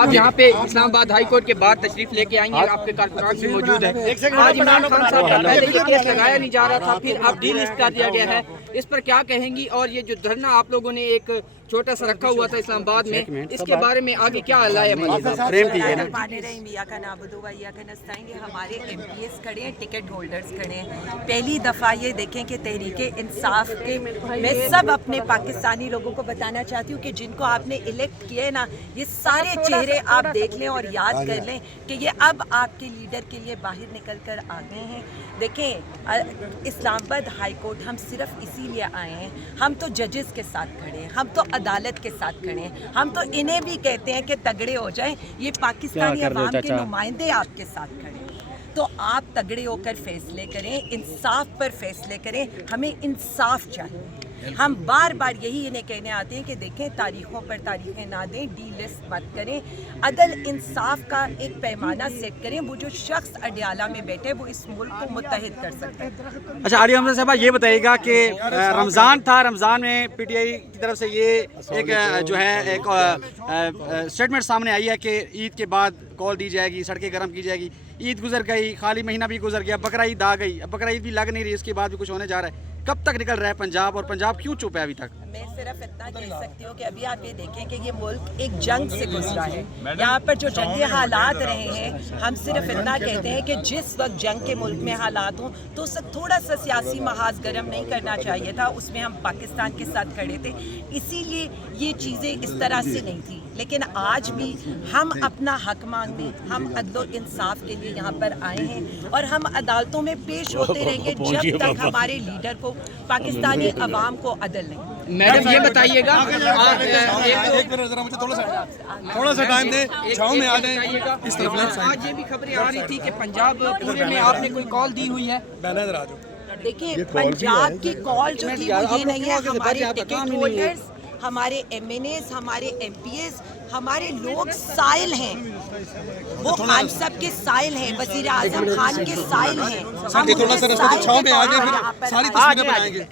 آپ یہاں پہ اسلام آباد ہائی کورٹ کے باہر تشریف لے کے آئیں گے, آپ کے کارکنان بھی موجود ہیں. آج عمران خان صاحب کا پہلے یہ کیس لگایا نہیں جا رہا تھا, پھر اب ڈی لسٹ کر دیا گیا ہے, اس پر کیا کہیں گی؟ اور یہ جو دھرنا آپ لوگوں نے ایک چھوٹا سا رکھا ہوا تھا اسلام آباد میں, اس کے بارے میں آگے کیا اللہ ہے؟ ہمارے ایم پی ایس کھڑے ہیں, ٹکٹ ہولڈرز کھڑے ہیں. پہلی دفعہ یہ دیکھیں کہ تحریک انصاف کے میں سب اپنے پاکستانی لوگوں کو بتانا چاہتی ہوں کہ جن کو آپ نے الیکٹ کیے نا, یہ سارے چہرے آپ دیکھ لیں اور یاد کر لیں کہ یہ اب آپ کے لیڈر کے لیے باہر نکل کر آ گئے ہیں. دیکھیں اسلام آباد ہائی کورٹ ہم صرف اسی لیے آئے ہیں, ہم تو ججز کے ساتھ کھڑے ہیں, ہم تو عدالت کے ساتھ کھڑے ہیں, ہم تو انہیں بھی کہتے ہیں کہ تگڑے ہو جائیں. یہ پاکستانی عوام کے نمائندے آپ کے ساتھ کھڑے ہیں, تو آپ تگڑے ہو کر فیصلے کریں, انصاف پر فیصلے کریں. ہمیں انصاف چاہیے. ہم بار بار یہی انہیں کہنے آتے ہیں کہ دیکھیں تاریخوں پر تاریخیں نہ دیں, ڈی لسٹ مت کریں, عدل انصاف کا ایک پیمانہ سیٹ کریں. وہ جو شخص اڈیالہ میں بیٹھے وہ اس ملک کو متحد کر سکتے ہیں. اچھا عالیہ حمزہ صاحبہ یہ بتائیے گا کہ رمضان تھا, رمضان میں پی ٹی آئی کی طرف سے یہ ایک جو ہے ایک اسٹیٹمنٹ سامنے آئی ہے کہ عید کے بعد کال دی جائے گی, سڑکیں گرم کی جائے گی. عید گزر گئی, خالی مہینہ بھی گزر گیا, بقرہ عید آ گئی, اب بقرہ عید بھی لگ نہیں رہی, اس کے بعد بھی کچھ ہونے جا رہا ہے. کب تک نکل رہا ہے پنجاب, اور پنجاب کیوں چپ ہے ابھی تک؟ میں صرف اتنا کہہ سکتی ہوں کہ ابھی آپ یہ دیکھیں کہ یہ ملک ایک جنگ سے گزرا ہے. یہاں پر جو جنگی حالات رہے ہیں, ہم صرف اتنا کہتے ہیں کہ جس وقت جنگ کے ملک میں حالات ہوں تو اس وقت تھوڑا سا سیاسی محاذ گرم نہیں کرنا چاہیے تھا. اس میں ہم پاکستان کے ساتھ کھڑے تھے, اسی لیے یہ چیزیں اس طرح سے نہیں تھی. لیکن آج بھی ہم اپنا حق مانگنے, ہم عدل و انصاف کے لیے یہاں پر آئے ہیں, اور ہم عدالتوں میں پیش ہوتے رہیں گے جب تک ہمارے لیڈر کو, پاکستانی عوام کو عدل نہیں. میڈم یہ بتائیے گا, تھوڑا سا ٹائم دیں, چھاؤں میں آ جائیں اس طرف. آج یہ بھی خبریں آ رہی تھی کہ پنجاب پورے میں آپ نے کوئی کال دی ہوئی ہے. دیکھیں پنجاب کی کال جو تھی وہ یہ نہیں ہے. ہمارے ٹکٹ ہولڈرز, ہمارے ایم این ایز, ہمارے ایم پی ایس, ہمارے لوگ سائل ہیں, وہ خان صاحب کے سائل ہیں, وزیر اعظم خان کے سائل ہیں. تھوڑا سا چھاؤں میں آ جائیں, پھر ساری تصویریں بنائیں گے.